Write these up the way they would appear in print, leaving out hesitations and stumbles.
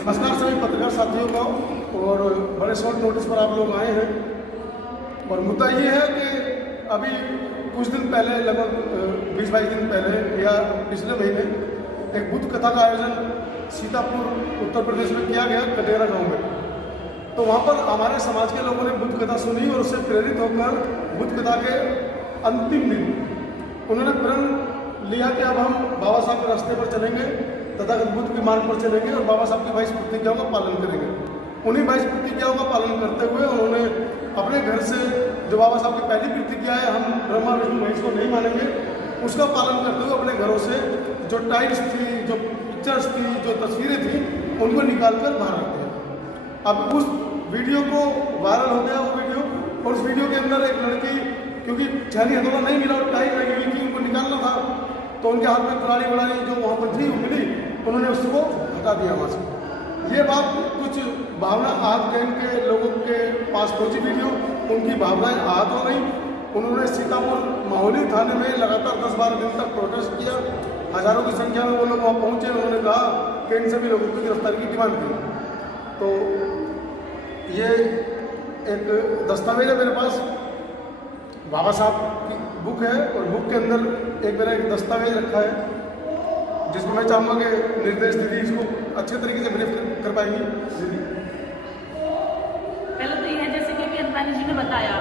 नमस्कार सभी पत्रकार साथियों को। और बड़े शॉर्ट नोटिस पर आप लोग आए हैं और मुद्दा ये है कि अभी कुछ दिन पहले, लगभग 20-22 दिन पहले या पिछले महीने, एक बुद्ध कथा का आयोजन सीतापुर उत्तर प्रदेश में किया गया, कटेरा गांव में। तो वहाँ पर हमारे समाज के लोगों ने बुद्ध कथा सुनी और उससे प्रेरित होकर बुद्ध कथा के अंतिम दिन उन्होंने प्रण लिया कि अब हम बाबा साहब के रास्ते पर चलेंगे, तथागत बुद्ध के मार्ग पर चलेंगे और बाबा साहब की 22 प्रतिज्ञाओं का पालन करेंगे। उन्हीं 22 प्रतिज्ञाओं का पालन करते हुए उन्होंने अपने घर से, जो बाबा साहब की पहली प्रतिज्ञा है, हम ब्रह्मा विष्णु महेश को नहीं मानेंगे, उसका पालन करते हुए अपने घरों से जो टाइल्स थी, जो पिक्चर्स थी, जो तस्वीरें थी, उनको निकाल कर बाहर रखते हैं। अब उस वीडियो को वायरल हो गया वो वीडियो, और उस वीडियो के अंदर एक लड़की, क्योंकि छानी हथौड़ा नहीं मिला और टाइट लगी हुई थी, उनको निकालना था, तो उनके हाथ में कुल्हाड़ी वुलाड़ी जो वहाँ पर थी वो मिली, उन्होंने उसको हटा दिया वहाँ से। ये बात कुछ भावना आहत गैंग के लोगों के पास पहुँची वीडियो, उनकी भावनाएं आहत हो गई। उन्होंने सीतापुर माहौली थाने में लगातार 10-12 दिन तक प्रोटेस्ट किया। हजारों की संख्या में वो लोग वहाँ पहुँचे। उन्होंने कहा कि इन सभी लोगों की गिरफ्तारी की डिमांड की। तो ये एक दस्तावेज है मेरे पास, बाबा साहब की बुक है, और बुक के अंदर एक मेरा एक दस्तावेज रखा है, जिसको मैं चाहूँगा कि निर्देश दीदी इसको अच्छे तरीके से ब्रीफ कर पाएंगी। दीदी, पहले तो यह है, जैसे कि अंतानी जी ने बताया,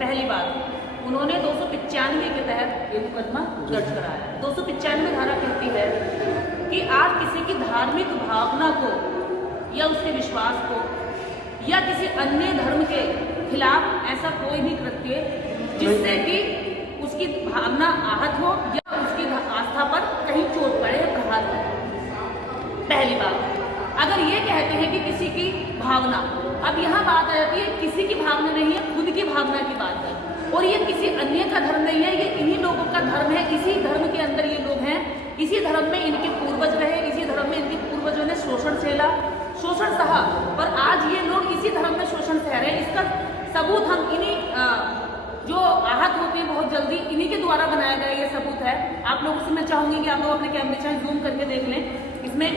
पहली बात उन्होंने 295 के तहत ये मुकदमा दर्ज कराया। 295 धारा कहती है कि आप किसी की धार्मिक भावना को या उसके विश्वास को या किसी अन्य धर्म के खिलाफ ऐसा कोई भी कृत्य जिससे कि उसकी भावना आहत हो या उसकी आस्था पर कहीं चोट पड़े या प्रहार हो। पहली बात, अगर ये कहते हैं कि किसी की भावना, अब यहाँ बात आ जाती है किसी की भावना नहीं है, खुद की भावना की बात है, और ये किसी अन्य का धर्म नहीं है, ये इन्हीं लोगों का धर्म है। इसी धर्म के अंदर ये लोग हैं, इसी धर्म में इनके पूर्वज रहे, इसी धर्म में इनके पूर्वजों ने शोषण झेला, शोषण सहा, और आज ये लोग इसी धर्म में शोषण सह रहे हैं। इसका सबूत हम इन्हीं जो आहत होते हैं बहुत जल्दी, इन्हीं के द्वारा बनाया गया ये सबूत है। आप लोगों से मैं चाहूंगी कि आप लोग अपने कैमरे चाहे जूम करके देख लें। इसमें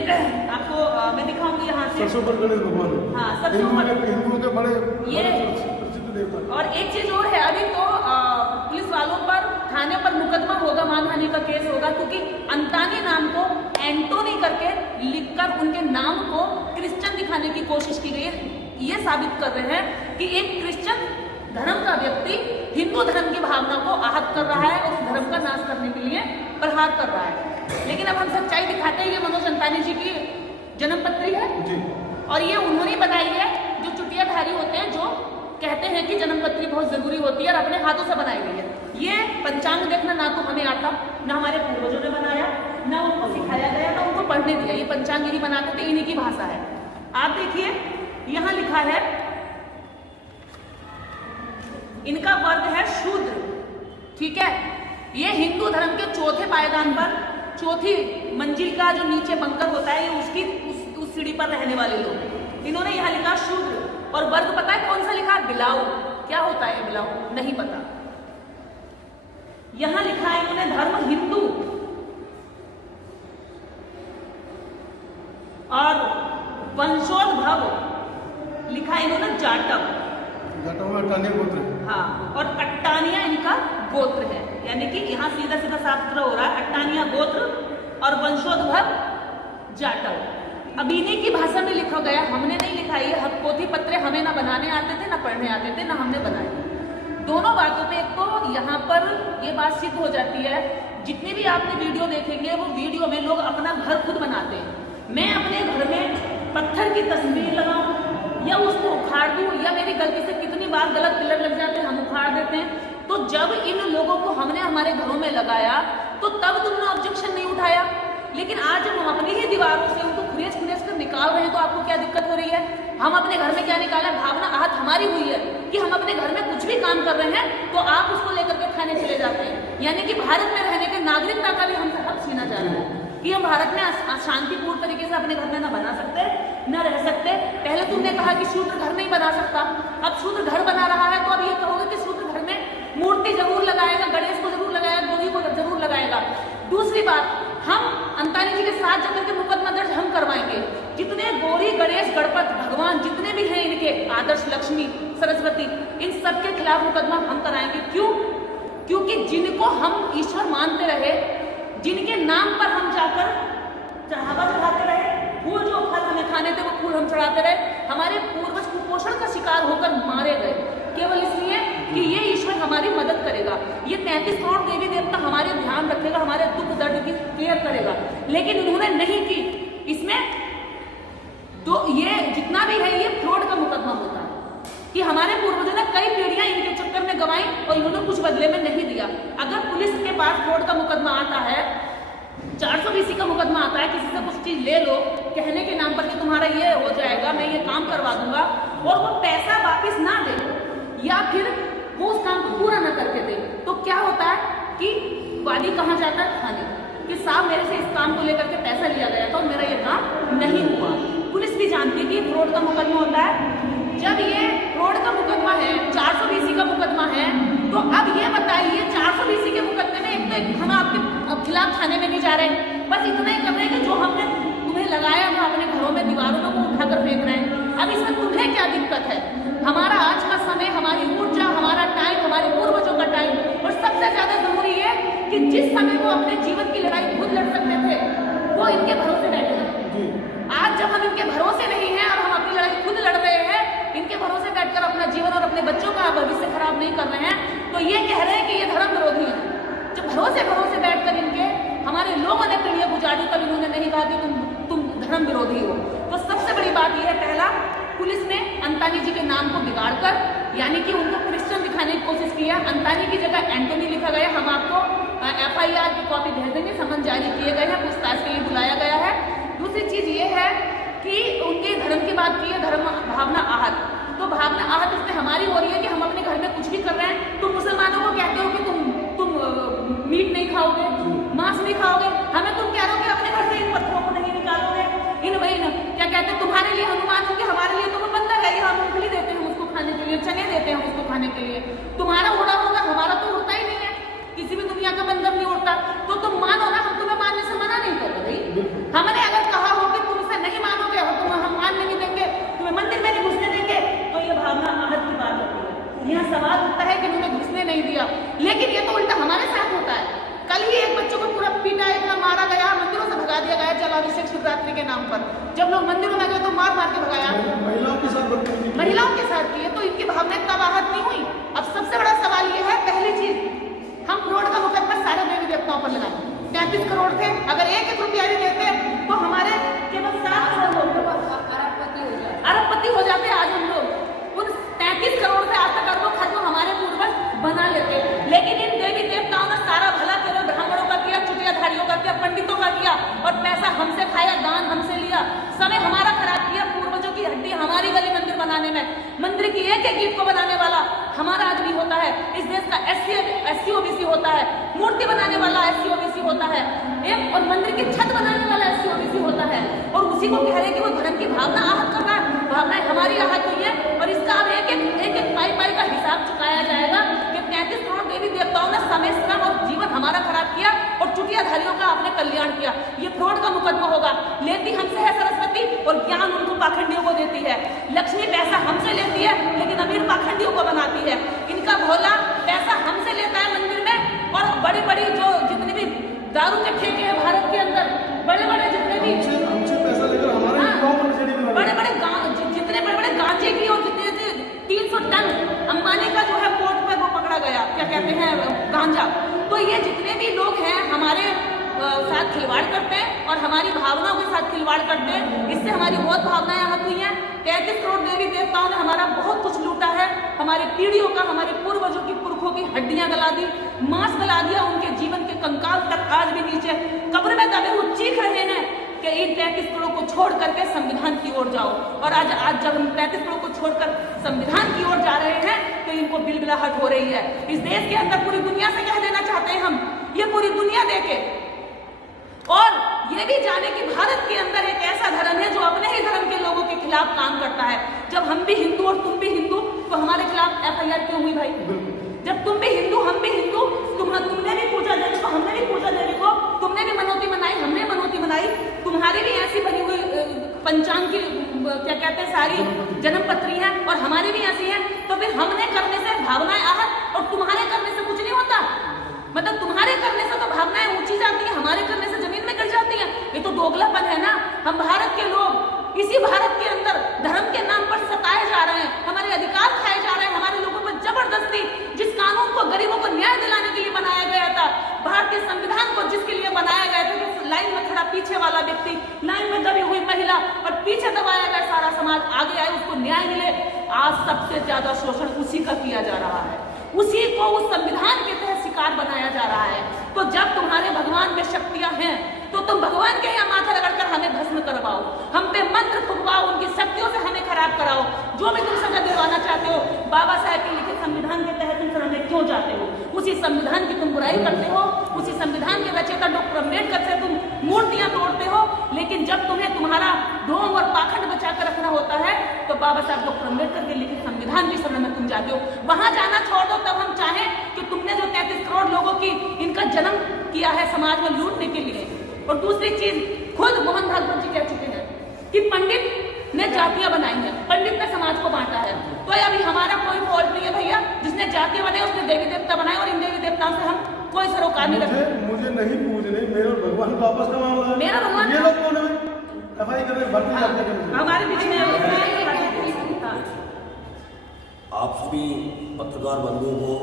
आपको मैं दिखाऊंगी यहाँ से, सबसे ऊपर गणेश भगवान, हाँ सबसे ऊपर हिंदुओं के बड़े ये। और एक चीज और है, अभी तो पुलिस वालों पर, थाने पर मुकदमा होगा, मानहानि का केस होगा, क्योंकि अंतानी नाम को एंटोनी करके लिखकर उनके नाम को क्रिश्चियन दिखाने की कोशिश की गई है। ये साबित कर रहे हैं कि एक क्रिश्चियन धर्म का व्यक्ति हिंदू धर्म की भावना को आहत कर रहा है और उस धर्म का नाश करने के लिए प्रहार कर रहा है। लेकिन अब हम सच्चाई दिखाते हैं, ये मनोज अंतानी जी की जन्मपत्री है जी, और ये उन्होंने बनाई है, जो चुटियाधारी होते हैं, जो कहते हैं कि जन्मपत्री बहुत जरूरी होती है और अपने हाथों से बनाई गई है। ये पंचांग देखना ना तो हमें आता, ना हमारे पूर्वजों ने बनाया, ना उनको सिखाया गया, ना उनको पढ़ने दिया। ये पंचांग यही बनाते थे, इन्हीं की भाषा है। आप देखिए यहाँ लिखा है, इनका वर्ग है शूद्र, ठीक है। ये हिंदू धर्म के चौथे पायदान पर, चौथी मंजिल का जो नीचे बंकर होता है, ये उसकी उस सीढ़ी पर रहने वाले लोग। इन्होंने यहाँ लिखा शूद्र, और वर्ग पता है कौन सा लिखा? बिलाऊ। क्या होता है बिलाऊ? नहीं पता। यहाँ लिखा है इन्होंने धर्म हिंदू, और वंशोद्भव लिखा है इन्होंने जाटव। अट्टानिया गोत्र, हाँ, और अट्टानिया इनका गोत्र है, यानी कि यहाँ सीधा सीधा साफ सुथरा हो रहा है, अट्टानिया गोत्र और वंशोद्भव जाटव। अब इन्हीं की भाषा में लिखा गया, हमने नहीं लिखा। ये पोथी पत्रे हमें ना बनाने आते थे, ना पढ़ने आते थे, ना हमने बनाए। दोनों बातों पे एक तो यहाँ पर ये बात सिद्ध हो जाती है, जितने भी आपने वीडियो देखेंगे वो वीडियो में लोग अपना घर खुद बनाते हैं। मैं अपने घर में पत्थर की तस्वीर लगाऊं या उसको उखाड़ दूं, या मेरी गलती से कितनी बार गलत पिलर लग जाते हैं, हम उखाड़ देते हैं। तो जब इन लोगों को हमने हमारे घरों में लगाया तो तब तुमने ऑब्जेक्शन नहीं उठाया, लेकिन आज जब हम अपनी ही दीवारों से उनको खुरेज कर निकाल रहे हैं, तो आपको क्या दिक्कत हो रही है? हम अपने घर में क्या निकाला? भावना आहत हमारी हुई है कि हम अपने घर में कुछ भी काम कर रहे हैं तो आप उसको लेकर के खाने चले जाते हैं। यानी कि भारत में रहने के नागरिकता का भी हमसे हक छीना जा रहा है कि हम भारत में शांतिपूर्ण तरीके से अपने घर में ना बना सकते, न रह सकते। पहले तुमने कहा कि शूद्र घर नहीं बना सकता, अब शूद्र घर बना रहा है, तो अब ये कहोगे कि शूद्र घर में मूर्ति जरूर लगाएगा, गणेश को जरूर लगाएगा, गोदी को जरूर लगाएगा। दूसरी बात, हम अंतानी जी के साथ जाकर के मुकदमा मुकदमा दर्ज हम करवाएंगे। जितने गौरी गणेश गणपत भगवान जितने भी हैं इनके आदर्श लक्ष्मी सरस्वती इन सब के खिलाफ मुकदमा हम कराएंगे। क्यों? क्योंकि जिनको हम ईश्वर मानते रहे, जिनके नाम पर हम जाकर चढ़ावा चढ़ाते रहे, फूल जो फल हमें खाने थे वो फूल हम चढ़ाते रहे, हमारे पूर्वज कुपोषण का शिकार होकर मारे गए केवल इसलिए कि ये ईश्वर हमारी मदद करेगा, ये 33 करोड़ देवी देवता हमारे ध्यान रखेगा, हमारे दुख दर्द की केयर करेगा, लेकिन उन्होंने नहीं की। इसमें तो ये जितना भी है ये फ्रॉड का मुकदमा होता है कि हमारे पूर्वजों ने कई पीढ़ियां इनके चक्कर में गंवाई और इन्होंने कुछ बदले में नहीं दिया। अगर पुलिस के पास फ्रॉड का मुकदमा आता है, 420 का मुकदमा आता है, किसी से कुछ चीज ले लो कहने के नाम पर कि तुम्हारा ये हो जाएगा, मैं ये काम करवा दूंगा, और वो पैसा वापिस ना दे या फिर वो उस काम को पूरा ना करके दे, तो क्या होता है कि वादी कहाँ जाता है? थाने, कि साहब मेरे से इस काम को लेकर के पैसा लिया गया था और मेरा ये काम नहीं हुआ। पुलिस भी जानती थी फ्रॉड का मुकदमा होता है। जब ये फ्रॉड का मुकदमा है, 420 का मुकदमा है, तो अब ये बताइए 420 के मुकदमे में एक तो हम आपके खिलाफ थाने में नहीं जा रहे, बस इतना ही कर रहे हैं कि जो हमने तुम्हें लगाया था अपने घरों में दीवारों में वो उठाकर फेंक रहे हैं। अब इसमें तुम्हें क्या दिक्कत है? हमारा आज का समय, हमारी ऊर्जा, हमारा टाइम, हमारे पूर्वजों का टाइम, और सबसे ज्यादा जरूरी है कि जिस समय वो अपने जीवन की लड़ाई खुद लड़ सकते थे वो इनके भरोसे बैठे हैं। आज जब हम इनके भरोसे नहीं हैं और हम अपनी लड़ाई खुद लड़ रहे हैं, इनके भरोसे बैठकर अपना जीवन और अपने बच्चों का भविष्य खराब नहीं कर रहे हैं, तो ये कह रहे हैं कि ये धर्म विरोधी है। जब भरोसे बैठकर इनके हमारे लोगों ने पीढ़ियां गुजारी तब इन्होंने नहीं कहा कि तुम धर्म विरोधी हो। तो सबसे बड़ी बात यह है, पहला, पुलिस ने अंतानी जी के नाम को बिगाड़कर यानी कि उनको क्रिश्चियन दिखाने की कोशिश की है। अंतानी की जगह एंटोनी लिखा गया। हम आपको FIR की कॉपी भेज देंगे, समन जारी किए गए हैं, पूछताछ के लिए बुलाया गया है। दूसरी चीज ये है कि उनके धर्म की बात की है, धर्म भावना आहत, तो भावना आहत इसमें हमारी हो रही है कि हम अपने घर में कुछ भी कर रहे हैं। तुम मुसलमानों को कहते हो कि तुम मीट नहीं खाओगे, मांस नहीं खाओगे, हमें तुम कह रहे हो कि अपने घर से इन पत्थरों को नहीं निकालोगे, इन क्या कहते हैं तुम्हारे लिए हनुमान होंगे, हमारे लिए तो वो बंदर है, हम मूंगफली देते हैं उसको खाने के लिए, चने देते हैं उसको खाने के लिए, तुम्हारा उड़ा होगा, हमारा तो उड़ता ही नहीं है, किसी भी दुनिया का बंदर नहीं उड़ता, तो तुम मानो ना, हम तुम्हें मानने से मना नहीं करते भाई। हमने अगर कहा हो कि तुम इसे नहीं मानोगे और तुम्हें हम मानने नहीं देंगे, तुम्हें मंदिर में नहीं घुसने देंगे, तो ये भावना आहत की बात होती है। यहाँ सवाल उठता है कि उन्होंने घुसने नहीं दिया, लेकिन ये तो उल्टा हमारे साथ होता है। कल ही एक बच्चों को पूरा पीटा, इतना मारा गया, मंदिरों से भगा दिया गया जलाभिषेक शिवरात्रि के नाम पर। जब लोग मंदिरों में गए तो मार मार के भगाया, महिलाओं के साथ किए, तो इनकी भावनाएं तब आहत नहीं हुई। अब सबसे बड़ा सवाल ये है, पहली चीज, हम फ्रॉड का मुकदमा सारे देवी देवताओं पर लगाए। 33 करोड़ थे, अगर एक रुपया भी देते तो हमारे केवल 7 करोड़ अरबपति हो जाते। आज हम लोग उन 33 करोड़ से आज तक अरबों खरबों हमारे पूर्वज बना लेते, लेकिन इन देवी देवताओं ने सारा भला केवल ब्राह्मणों का किया, चुटियाधारियों का किया, पंडितों का किया, और पैसा हमसे खाया, दान हमसे लिया, समय हमारा खराब किया। पूर्वजों की हड्डी हमारी गली मंदिर बनाने में, मंदिर की एक ईंट को बनाने वाला हमारा आदमी होता है। इस देश का SC OBC होता है, मूर्ति बनाने वाला SC OBC होता है, और मंदिर की छत बनाने वाला SC OBC होता है, और उसी को कह रहे कि वो धर्म की भावना आहत कर रहा है। भावनाएं हमारी आहत हुई है, और इसका अब एक पाई का हिसाब चुकाया जाएगा कि 33 करोड़ देवी देवताओं ने समय, श्रम और जीवन हमारा खराब किया और चुटियाधारियों का आपने कल्याण किया। ये फ्रॉड का मुकदमा होगा। लेती हमसे है सरस्वती और ज्ञान उनको पाखंडियों को देती है। लक्ष्मी पैसा हमसे लेती है लेकिन अमीर पाखंडियों को बनाती है। इनका भोला पैसा हमसे लेता है मंदिर में, और बड़ी बड़ी जो जितनी भी दारू के ठेके हैं भारत के अंदर, बड़े बड़े जितने भी पैसा लेकर हमारे जितने बड़े बड़े गांजे की और जितने 300 टन अंबानी का जो है पोर्ट पे वो पकड़ा गया, क्या कहते हैं, गांजा। तो ये जितने भी लोग हैं हमारे साथ खिलवाड़ करते हैं और हमारी भावनाओं के साथ खिलवाड़ करते हैं। इससे हमारी बहुत भावनाएं आहत हुई हैं। 33 करोड़ देवी देवताओं ने हमारा बहुत कुछ लूटा है, हमारी पीढ़ियों का, हमारे पूर्वजों की पुरखों की हड्डियां गला दी, मांस गला दिया, उनके जीवन के कंकाल तक आज भी नीचे कब्र में दबे हुए चीख रहे हैं कि इन 33 करोड़ को छोड़ करके संविधान की ओर जाओ। और आज जब हम 33 करोड़ को छोड़कर संविधान की ओर जा रहे हैं तो इनको बिलबिलाहट हो रही है। इस देश के अंदर पूरी दुनिया से कह देना चाहते हैं हम, ये पूरी दुनिया देखे और ये भी जाने कि भारत के अंदर एक ऐसा धर्म है जो अपने ही धर्म के लोगों के खिलाफ काम करता है। जब हम भी हिंदू और तुम भी हिंदू, तो हमारे खिलाफ FIR क्यों हुई भाई? जब तुम भी हिंदू हम भी हिंदू, तुमने भी पूजा देवी को हमने भी पूजा देवी को, तुमने भी मनौती मनाई हमने मनौती मनाई, तुम्हारी भी ऐसी की क्या कहते हैं सारी जन्म पत्री है और हमारी भी ऐसी है, तो फिर हमने करने से भावनाएं आहत और तुम्हारे करने से कुछ नहीं होता। मतलब तुम्हारे करने से तो भावनाएं ऊंची जाती है, हमारे करने से जमीन में गिर जाती है। ये तो दोगलापन है ना। हम भारत के लोग इसी भारत के अंदर धर्म के नाम पर सताए जा रहे हैं, हमारे अधिकार खाए जा रहे हैं, हमारे लोगों पर जबरदस्ती जिस कानून को गरीबों को न्याय दिलाने के लिए बनाया गया था, भारतीय संविधान को जिसके लिए बनाया गया था कि लाइन में खड़ा पीछे वाला व्यक्ति, लाइन में दबी हुई महिला और पीछे दबाया गया सारा समाज आगे आए, उसको न्याय मिले, आज सबसे ज्यादा शोषण उसी का किया जा रहा है, उसी को उस संविधान के तहत शिकार बनाया जा रहा है। तो जब तुम्हारे भगवान में शक्तियां हैं तो तुम भगवान के यहाँ माथा रगड़कर हमें भस्म करवाओ, हम पे मंत्र फुकवाओ, उनकी शक्तियों से हमें खराब कराओ, जो भी तुम सजा दिलवाना चाहते हो। बाबा साहब के लिखे संविधान के तहत तुम शरण में क्यों जाते हो? उसी संविधान की तुम बुराई करते हो, उसी संविधान के रचयिता डॉक्टर अम्बेडकर से तुम मूर्तियां तोड़ते हो। लेकिन जब तुम्हें तुम्हारा ढोंग और पाखंड बचा कर रखना होता है तो बाबा साहब डॉक्टर अम्बेडकर के लिखे संविधान की शरण में तुम जाते हो। वहां जाना छोड़ दो, तब हम चाहें कि तुमने जो 33 करोड़ लोगों की इनका जन्म किया है समाज में लूटने के लिए। और दूसरी चीज, खुद मोहन भागवत जी कह चुके हैं कि पंडित ने जातियां बनाई हैं, पंडित ने समाज को बांटा है। तो अभी हमारा कोई फॉल्ट नहीं है भैया, जिसने जातियां बनाई उसने देवी देवता बनाए और इन देवी देवताओं से हम कोई सरोकार नहीं रखते। मुझे नहीं पूछने, मेरे भगवान का आपस का मामला है। मेरा भगवान ये लोग कौन है? एफआई कर रहे भर्ती करते हैं हमारे बीच में। आप सभी पत्रकार बंधुओं को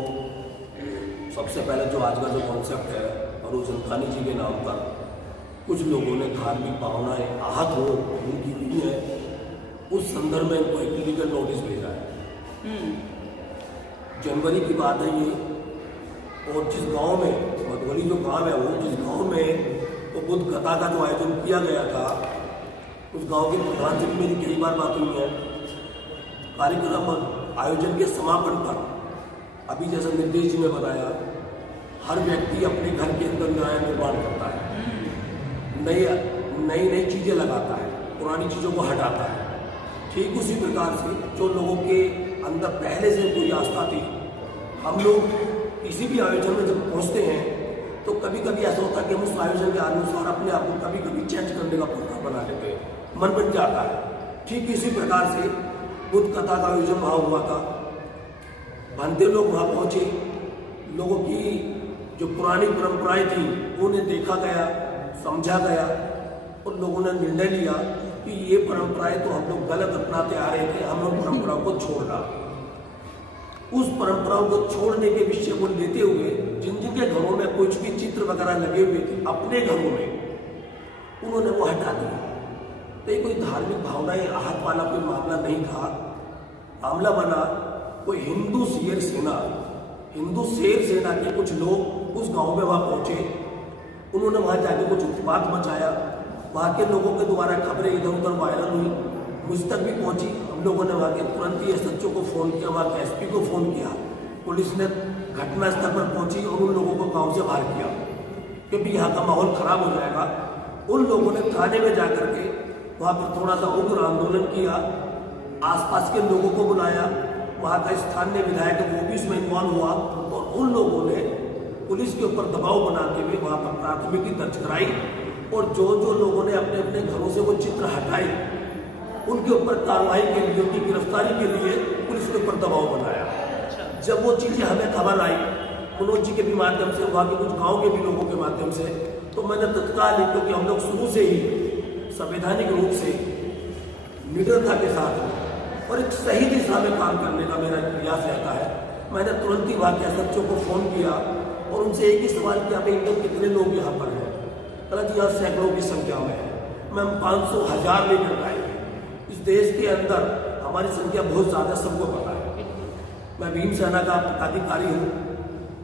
सबसे पहले जो आज का जो कॉन्सेप्ट है और जनतानी जी के नाम पर कुछ लोगों ने धार्मिक भावनाएं आहत हो उनकी हुई है, उस संदर्भ में इनको एक लीगल नोटिस भेजा है। जनवरी की बात है ये, और जिस गांव में मधुबनी जो गांव है वो जिस गांव में वो बुद्ध कथा का जो आयोजन किया गया था, उस गांव के प्रधान से भी मेरी कई बार बात हुई है। कार्यक्रम आयोजन के समापन पर अभी जैसा निर्देश जी ने बताया, हर व्यक्ति अपने घर के अंदर नया निर्माण करता है, नई चीज़ें लगाता है, पुरानी चीज़ों को हटाता है। ठीक उसी प्रकार से जो लोगों के अंदर पहले से कोई आस्था थी, हम लोग किसी भी आयोजन में जब पहुंचते हैं तो कभी कभी ऐसा होता है कि हम उस आयोजन के अनुसार अपने आप को कभी कभी चेंज करने का प्रोग्राम बना लेते हैं, मन बन जाता है। ठीक इसी प्रकार से बुद्ध कथा का आयोजन वहाँ हुआ था। बनते लोग वहाँ पहुँचे, लोगों की जो पुरानी परंपराएं थी उन्हें देखा गया, समझा गया और लोगों ने निर्णय लिया कि ये परंपराएं तो हम लोग गलत अपनाते आ रहे थे, हम लोग परंपराओं को छोड़ना। उस परंपराओं को छोड़ने के विषय को लेते हुए जिन जिनके घरों में कुछ भी चित्र वगैरह लगे हुए थे अपने घरों में, उन्होंने वो हटा दिया। तो ये कोई धार्मिक भावनाएं आहत वाला कोई मामला नहीं था। मामला बना कोई हिंदू शेर सेना के कुछ लोग उस गांव में वहां पहुंचे, उन्होंने वहां जाके कुछ उत्पात मचाया। वहां के लोगों के द्वारा खबरें इधर उधर वायरल हुई, मुझ तक भी पहुंची। हम लोगों ने वहां के तुरंत ही एसएचओ को फोन किया, वहां के एसपी को फोन किया, पुलिस ने घटना स्थल पर पहुंची और उन लोगों को गांव से बाहर किया क्योंकि यहाँ का माहौल खराब हो जाएगा। उन लोगों ने थाने में जाकर के वहाँ पर थोड़ा सा उग्र आंदोलन किया, आसपास के लोगों को बुलाया, वहाँ का स्थानीय विधायक वो भी इसमें इन्वॉल्व हुआ और उन लोगों ने पुलिस के ऊपर दबाव बनाते हुए वहाँ पर प्राथमिकी दर्ज कराई और जो जो लोगों ने अपने अपने घरों से वो चित्र हटाए उनके ऊपर कार्रवाई के लिए, उनकी गिरफ्तारी के लिए पुलिस के ऊपर दबाव बनाया। जब वो चीज़ें हमें खबर आई मनोज जी के भी माध्यम से, वहाँ के कुछ गाँव के भी लोगों के माध्यम से, तो मैंने तत्काल, क्योंकि हम लोग शुरू से ही संवैधानिक रूप से निडरता के साथ और एक सही दिशा में काम करने का मेरा प्रयास रहता है, मैंने तुरंत ही वहाँ के एसएचओ को फ़ोन किया और उनसे एक ही सवाल किया, भाई इनके कितने लोग यहाँ पर हैं? कहा जी यहाँ सैकड़ों की संख्या में है, मैम 500 1000 नहीं कर पाएंगे। इस देश के अंदर हमारी संख्या बहुत ज़्यादा, सबको पता है। मैं भीम सेना का पदाधिकारी हूँ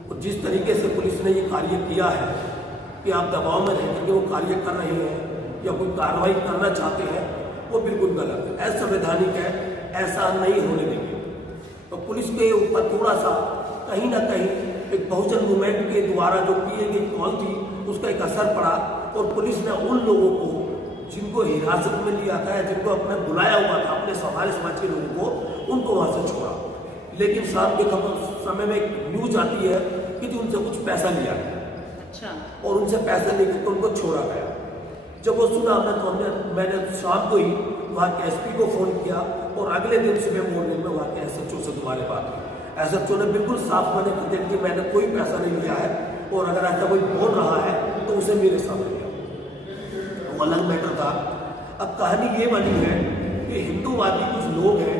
और जिस तरीके से पुलिस ने ये कार्य किया है कि आप दबाव में रह करके वो कार्य कर रहे हैं या कोई कार्रवाई करना चाहते हैं, वो बिल्कुल गलत है, असंवैधानिक है, ऐसा नहीं होने देंगे। तो पुलिस के ऊपर थोड़ा सा कहीं ना कहीं एक बहुजन मूवमेंट के द्वारा जो की गई कॉल थी उसका एक असर पड़ा और पुलिस ने उन लोगों को जिनको हिरासत में लिया था, जिनको अपने बुलाया हुआ था, अपने हमारे समाज के लोगों को, उनको वहाँ से छोड़ा। लेकिन शाम के समय में एक न्यूज आती है कि उनसे कुछ पैसा लिया गया। अच्छा। और उनसे पैसा लेकर उनको छोड़ा गया। जब वो सुना हमने तो मैंने शाम को ही वहाँ के एसपी को फ़ोन किया और अगले दिन सुबह मॉर्निंग में वहाँ के एसएचओ से दोबारा बात की। एसएचओ ने बिल्कुल साफ मना कर दिया कि मैंने कोई पैसा नहीं लिया है और अगर ऐसा कोई बोल रहा है तो उसे मेरे सामने लिया। वो अलग मैटर था। अब कहानी ये बनी है कि हिंदूवादी कुछ लोग हैं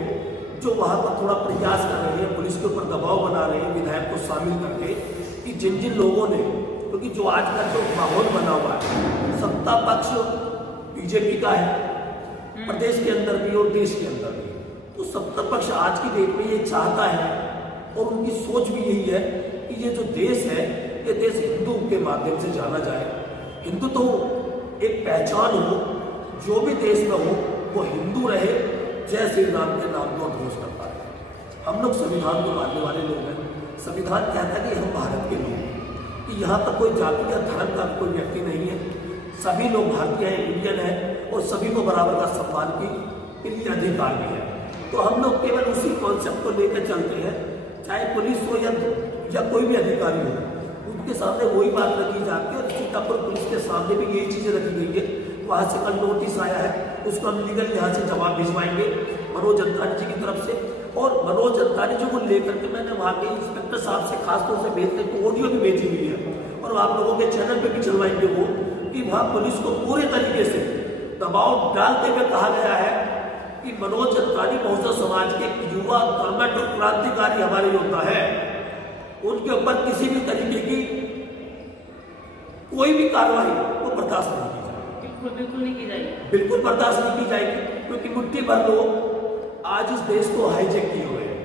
जो वहाँ पर थोड़ा प्रयास कर रहे हैं, पुलिस के ऊपर दबाव बना रहे हैं विधायक को शामिल करके कि जिन जिन लोगों ने, क्योंकि जो आज का जो माहौल बना हुआ है, सत्ता पक्ष बीजेपी का है प्रदेश के अंदर भी और देश के अंदर भी, तो सत्ता पक्ष आज की डेट में ये चाहता है और उनकी सोच भी यही है कि ये जो देश है ये देश हिंदू के माध्यम से जाना जाए। हिंदू तो एक पहचान हो, जो भी देश में हो वो हिंदू रहे, जय श्री राम के नाम को घोष करता है। हम लोग संविधान को मानने वाले लोग हैं। संविधान कहता है कि हम भारत के लोग हैं, कि यहाँ पर कोई जाति या धर्म का कोई व्यक्ति नहीं है, सभी लोग भारतीय हैं, इंडियन है और सभी को बराबर का सम्मान के लिए अधिकार भी है। तो हम लोग केवल उसी कॉन्सेप्ट को लेकर चलते हैं, चाहे पुलिस हो या कोई भी अधिकारी हो, उनके सामने वही बात रखी जाती है और सीतापुर पुलिस के सामने भी यही चीज़ें रखी गई है। वहाँ से कल नोटिस आया है, उसको हम लीगल यहाँ से जवाब भिजवाएंगे मनोज अंतानी जी की तरफ से। और मनोज अंतानी जी को लेकर के मैंने वहाँ के इंस्पेक्टर साहब से खासतौर से भेजने को ऑडियो भी भेजी हुई है और आप लोगों के चैनल पे भी चलवाएंगे वो, कि वहाँ पुलिस को पूरे तरीके से दबाव डालते हुए कहा गया है कि मनोज अंतानी बहुजन समाज के युवा कर्मठ क्रांतिकारी हमारे योद्धा है, उनके ऊपर किसी भी तरीके की कोई भी कार्रवाई वो बर्दाश्त नहीं की जाएगी। बिल्कुल नहीं की जाएगी, बिल्कुल बर्दाश्त नहीं की जाएगी, क्योंकि मुट्ठी भर लोग आज इस देश को हाईजेक किए हुए हैं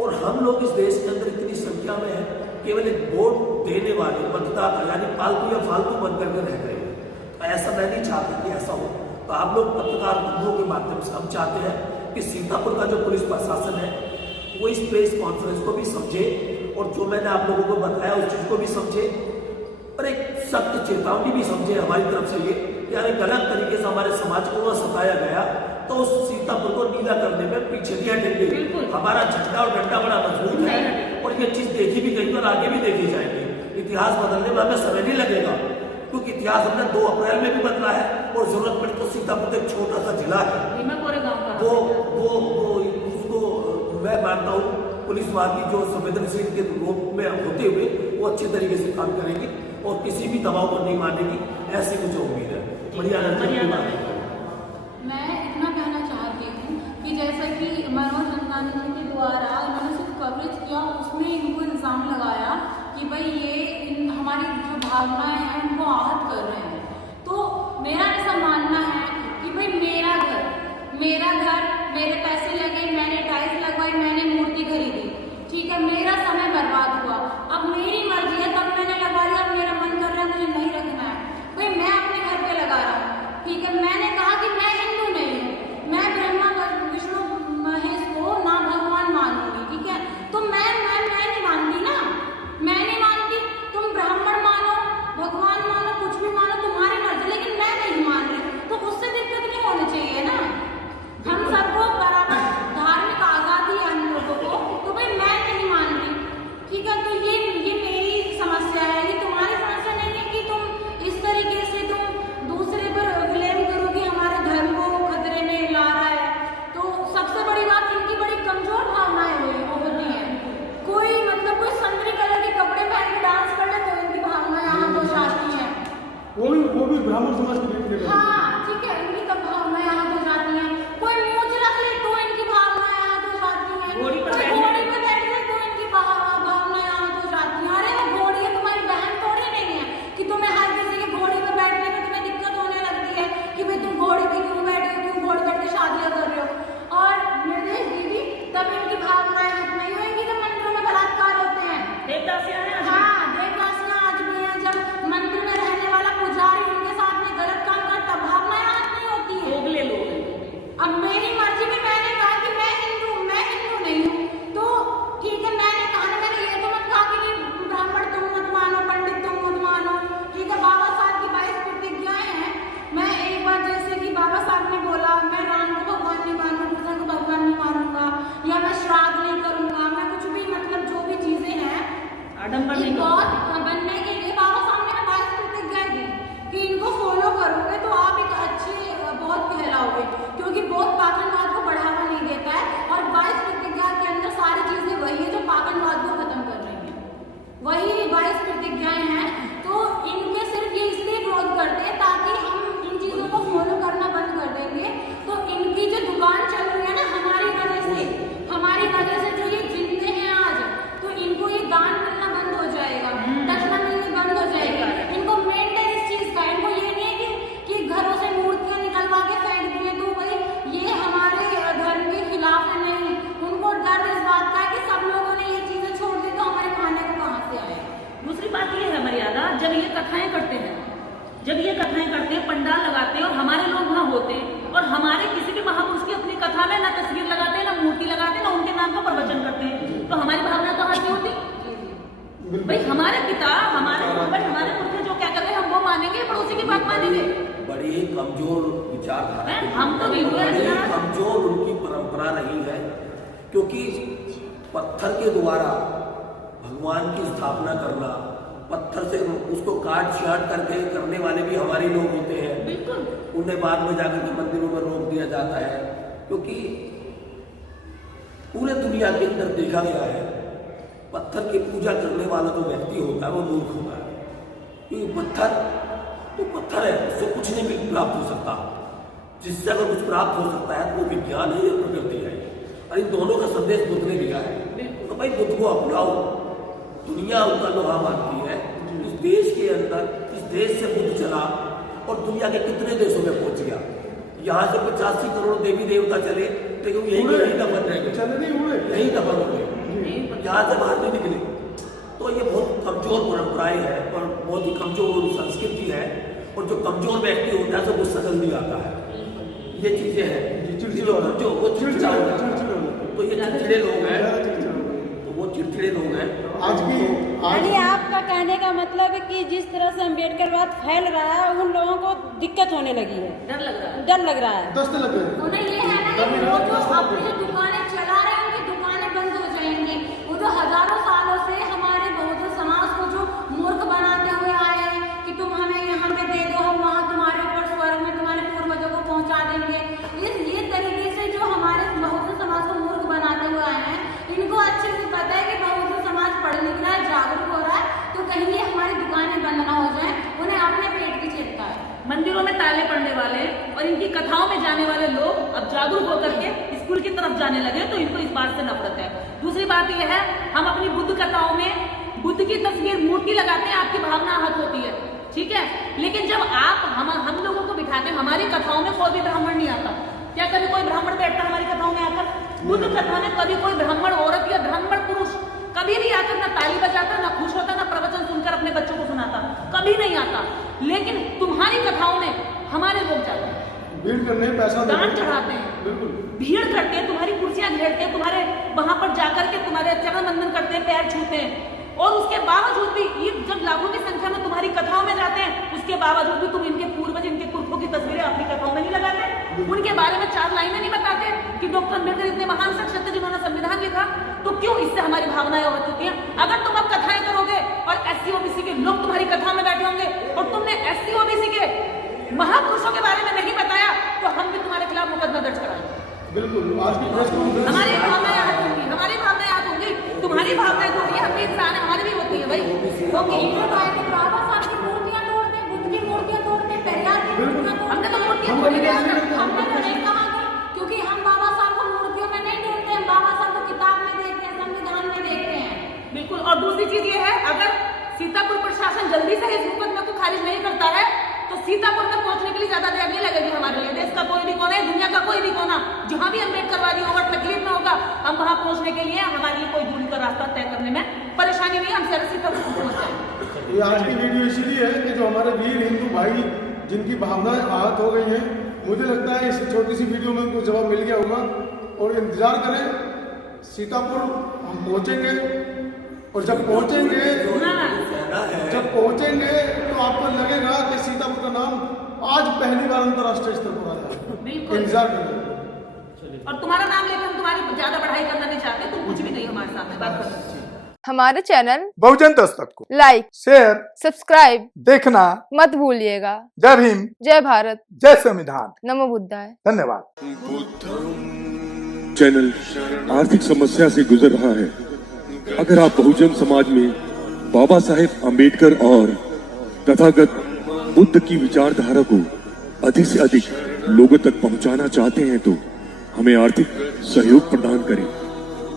और हम लोग इस देश के अंदर इतनी संख्या में हैं, केवल एक वोट देने वाले मतदाता यानी पालतू या फालतू बन करके रह गए। तो ऐसा मैं नहीं चाहता कि ऐसा हो। तो आप लोग पत्रकार बंधुओं के माध्यम से हम चाहते हैं कि सीतापुर का जो पुलिस प्रशासन है वो इस प्रेस कॉन्फ्रेंस को भी समझे और जो मैंने आप लोगों को बताया उस चीज़ को भी समझे और एक सख्त चेतावनी भी समझे हमारी तरफ से ये कि अगर गलत तरीके से हमारे समाज को वह सताया गया तो उस सीतापुर को नीला करने में पीछे नहीं हटेंगे। हमारा झंडा और डंडा बड़ा मजबूत है और ये चीज़ देखी भी गई और आगे भी देखी जाएगी। इतिहास बदलने में हमें समय नहीं लगेगा, क्योंकि इतिहास हमने 2 अप्रैल में भी बदला है और जरूरत पड़े तो सीतापुर एक छोटा सा जिला है वो उसको मैं मानता हूँ पुलिस वहाँ की जो संवेदनशील के रूप में होते हुए वो अच्छे तरीके से काम करेगी और किसी भी दबाव को नहीं मानेगी, ऐसी मुझे उम्मीद है। बढ़िया। मैं इतना कहना चाहती हूँ कि जैसा कि मनोज अंतानी जी के द्वारा उन्होंने सिर्फ कवरेज किया, उसमें इनको इल्ज़ाम लगाया कि भाई ये हमारी जो भावनाएं हैं उनको आहत कर रहे हैं। तो मेरा ऐसा मानना है कि भाई मेरा घर मेरे पैसे लगे, मैंने टाइल्स लगवाई, मैंने मूर्ति खरीदी, ठीक है, मेरा समय बर्बाद हुआ, अब मेरी मर्जी है तब मैंने लगा लिया, अब मेरा मन कर रहा है मुझे नहीं रखना है, भाई मैं अपने घर पे लगा रहा हूँ, ठीक है। मैंने कहा कि मैं हिंदू नहीं हूँ, मैं ब्रह्मा विष्णु महेश को ना भगवान मानूंगी, ठीक है। तो मैं नहीं मानती ना, मैं नहीं मानती, तुम ब्राह्मण मानो, भगवान मानो, कुछ भी मानो, तुम्हारी मर्जी, लेकिन मैं नहीं मान रही, तो उससे दिक्कत नहीं होनी चाहिए ना। हम सबको बराबर धार्मिक आज़ादी है हम लोगों को, तो भाई मैं नहीं मान रही, ठीक है। तो ये पिता हमारे पूर्वज हमारे पुरखे जो क्या कर रहे हैं हम वो मानेंगे, पड़ोसी की बात मानेंगे? बड़ी ही कमजोर विचारधारा, हम तो नहीं हुए बड़ी ही कमजोर उनकी परंपरा रही है, क्योंकि पत्थर के द्वारा भगवान की स्थापना करना, पत्थर से उसको काट छाट करके करने वाले भी हमारे लोग होते हैं। बिल्कुल। उन्हें बाद में जाकर के मंदिरों में रोक दिया जाता है, क्योंकि पूरे दुनिया के अंदर देखा गया है पत्थर की पूजा करने वाला जो व्यक्ति होता है वो मूर्ख होता है, क्योंकि पत्थर तो पत्थर है, उससे कुछ नहीं भी प्राप्त हो सकता। जिससे अगर कुछ प्राप्त हो सकता है तो वो विज्ञान है या प्रकृति है, और इन दोनों का संदेश बुद्ध ने दिया है। तो भाई बुद्ध को अपनाओ, दुनिया उनका लोहा मानती है। इस देश के अंदर, इस देश से बुद्ध चला और दुनिया के कितने देशों में पहुंच गया। यहाँ से 85 करोड़ देवी देवता चले, लेकिन यही दफन रह गए, चले नहीं उड़े, यही दफन हो गए, यहाँ से बाहर नहीं निकले। तो ये बहुत कमजोर परंपराएं हैं और बहुत ही कमजोर संस्कृति है, और जो कमजोर व्यक्ति होता है तो गुस्सा जल्दी आता है। ये चीजें हैं जो वो चिड़चिड़ा होता है, तो ये चिड़चिड़े लोग हैं, तो वो चिड़चिड़े लोग हैं। आज की यानी आपका कहने का मतलब है कि जिस तरह से अम्बेडकरवाद फैल रहा है उन लोगों को दिक्कत होने लगी है, डर लग रहा है। डर लग रहा है। दस्त लग गए। उन्हें ये है ना कि वो जो अपनी जो दुकानें चला रहे हैं उनकी दुकानें बंद हो जाएंगी। वो जो हजारों सालों से हमारे बहुजन समाज को जो मूर्ख बनाते हुए आए हैं कि तुम हमें यहाँ पे दे दो, हम वहाँ तुम्हारे ऊपर स्वर्ग में तुम्हारे पूर्वजों को पहुँचा देंगे। ये तरीके से जो हमारे बहुजन समाज को मूर्ख बनाते हुए आए हैं, इनको अच्छे से पता है कि बहुजन समाज पढ़ लिख रहा है, जागरूक हो रहा है, तो कहीं ये हमारी दुकानें बंद ना हो जाए। उन्हें अपने पेट की चिंता है। मंदिरों में ताले पड़ने वाले और इनकी कथाओं में जाने वाले लोग अब जागरूक होकर के स्कूल की तरफ जाने लगे, तो इनको इस बात से नफरत है। दूसरी बात यह है, हम अपनी बुद्ध कथाओं में बुद्ध की तस्वीर मूर्ति लगाते हैं, आपकी भावना आहत होती है, ठीक है। लेकिन जब आप हम लोगों को बिठाते हैं, हमारी कथाओं में कोई भी ब्राह्मण नहीं आता। क्या कभी कोई ब्राह्मण बैठता हमारी कथाओं में आकर? बुद्ध कथा में कभी कोई ब्राह्मण औरत या ब्राह्मण पुरुष कभी भी आकर ना ताली बजाता, ना खुश होता, ना प्रवचन सुनकर अपने बच्चों को सुनाता, कभी नहीं आता। लेकिन तुम्हारी कथाओं में हमारे लोग जाते हैं, भीड़ करने पैसा दान चढ़ाते हैं, बिल्कुल भीड़ करते हैं, तुम्हारी कुर्सियां घेरते हैं, तुम्हारे वहां पर जाकर के तुम्हारे चरण वंदन करते हैं, पैर छूते हैं, और उसके बावजूद भी ये जब लाखों की संख्या में तुम्हारी कथाओं में जाते हैं, उसके बावजूद भी तुम इनके पूर्वज, इनके पुरखों की तस्वीरें अपनी कथाओं में नहीं लगाते, उनके बारे में 4 लाइनें नहीं बताते कि डॉक्टर अम्बेडकर इतने महान शख्सियत थे जिन्होंने संविधान लिखा। तो क्यों इससे हमारी भावनाएं आहत होती हैं? अगर तुम अब कथाएं करोगे और SC OBC के लोग तुम्हारी कथा में बैठे होंगे और तुमने SC OBC के महापुरुषों के बारे में नहीं बताया, तो हम भी तुम्हारे खिलाफ मुकदमा दर्ज कराएंगे। बिल्कुल। आज की प्रेस कॉन्फ्रेंस हमारी भावनाएं आहत होंगी, हमारी भावनाएं आहत होंगी, तुम्हारी भावनाएं होंगी, हम भी इंसान है, हमारी भी होती है भाई, होंगी। बाबा साहब की मूर्तियां तोड़ते, बुद्ध की मूर्तियां तोड़ते, पेरियार की मूर्तियां तोड़ते। हमने तो मूर्तियां तोड़ी नहीं है। हमने तो नहीं कहा था, क्योंकि हम बाबा साहब को मूर्तियों में नहीं ढूंढते हैं, बाबा साहब को किताब में देखते हैं, संविधान में देखते हैं। बिल्कुल। और दूसरी चीज ये है, अगर सीतापुर प्रशासन जल्दी से इस मुकदमे को खारिज नहीं करता है तो सीतापुर तक पहुंचने के लिए ज्यादा देर नहीं लगेगी हमारे लिए। देश का कोई भी कोना है, दुनिया का कोई भी कोना, जहां भी अम्बेडकरवादी होगा, तकलीफ में होगा, हम वहां पहुंचने के लिए हमारे लिए कोई दूरी का रास्ता तय करने में परेशानी नहीं, हम सीतापुर पहुंच जाएंगे। ये आज की वीडियो इसीलिए है कि जो हमारे वीर हिंदू भाई जिनकी भावनाएं आहत हो गई हैं, मुझे लगता है इस छोटी सी वीडियो में उनको जवाब मिल गया होगा। और इंतजार करें, सीतापुर हम पहुंचेंगे, और जब पहुंचेंगे तो आपको लगेगा कि सीतापुर का नाम आज पहली बार अंतर्राष्ट्रीय स्तर पर आया है। इंतजार करें। और तुम्हारा नाम लेकर हम तुम्हारी ज्यादा बढ़ाई करना नहीं चाहते, तुम कुछ भी नहीं हमारे सामने बात कर सकते। हमारे चैनल बहुजन दस्तक को लाइक, शेयर, सब्सक्राइब देखना मत भूलिएगा। जय भीम, जय भारत, जय संविधान, नमो बुद्धाय। धन्यवाद। चैनल आर्थिक समस्या से गुजर रहा है। अगर आप बहुजन समाज में बाबा साहेब अम्बेडकर और तथागत बुद्ध की विचारधारा को अधिक से अधिक लोगों तक पहुंचाना चाहते हैं तो हमें आर्थिक सहयोग प्रदान करें,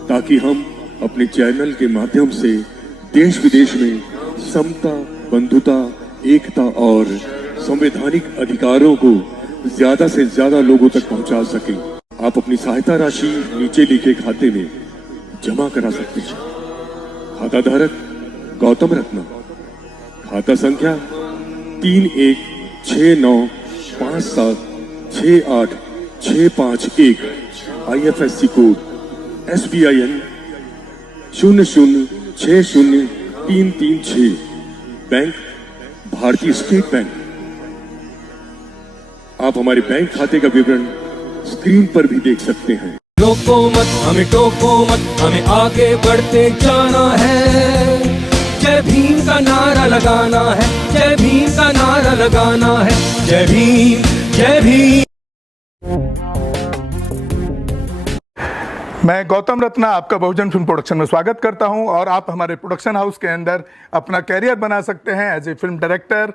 ताकि हम अपने चैनल के माध्यम से देश विदेश में समता, बंधुता, एकता और संवैधानिक अधिकारों को ज्यादा से ज्यादा लोगों तक पहुंचा सकें। आप अपनी सहायता राशि नीचे लिखे खाते में जमा करा सकते हैं। खाता धारक गौतम रत्न, खाता संख्या 316957686551, IFSC कोड SBIN 0060 336 बैंक भारतीय स्टेट बैंक। आप हमारे बैंक खाते का विवरण स्क्रीन पर भी देख सकते हैं। रोको मत हमें, टोको मत हमें, आगे बढ़ते जाना है। जय भीम का नारा लगाना है, जय भीम का नारा लगाना है। जय भीम, जय भीम। मैं गौतम रत्ना आपका बहुजन फिल्म प्रोडक्शन में स्वागत करता हूं और आप हमारे प्रोडक्शन हाउस के अंदर अपना कैरियर बना सकते हैं as a film director,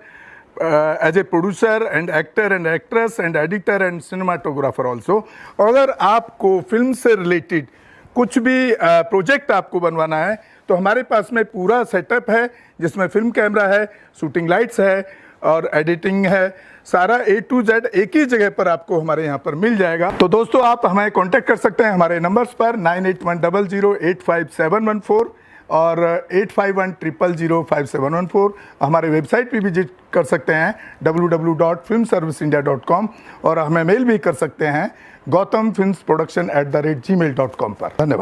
as a producer and actor and actress and editor and cinematographer also. अगर आपको फिल्म से रिलेटेड कुछ भी प्रोजेक्ट आपको बनवाना है तो हमारे पास में पूरा सेटअप है, जिसमें फिल्म कैमरा है, शूटिंग लाइट्स है और एडिटिंग है। सारा A to Z एक ही जगह पर आपको हमारे यहाँ पर मिल जाएगा। तो दोस्तों आप हमें कांटेक्ट कर सकते हैं हमारे नंबर्स पर 9810085714 और 8510005714। हमारे वेबसाइट भी विजिट कर सकते हैं www.filmserviceindia.com और हमें मेल भी कर सकते हैं gautamfilmsproduction@gmail.com पर। धन्यवाद।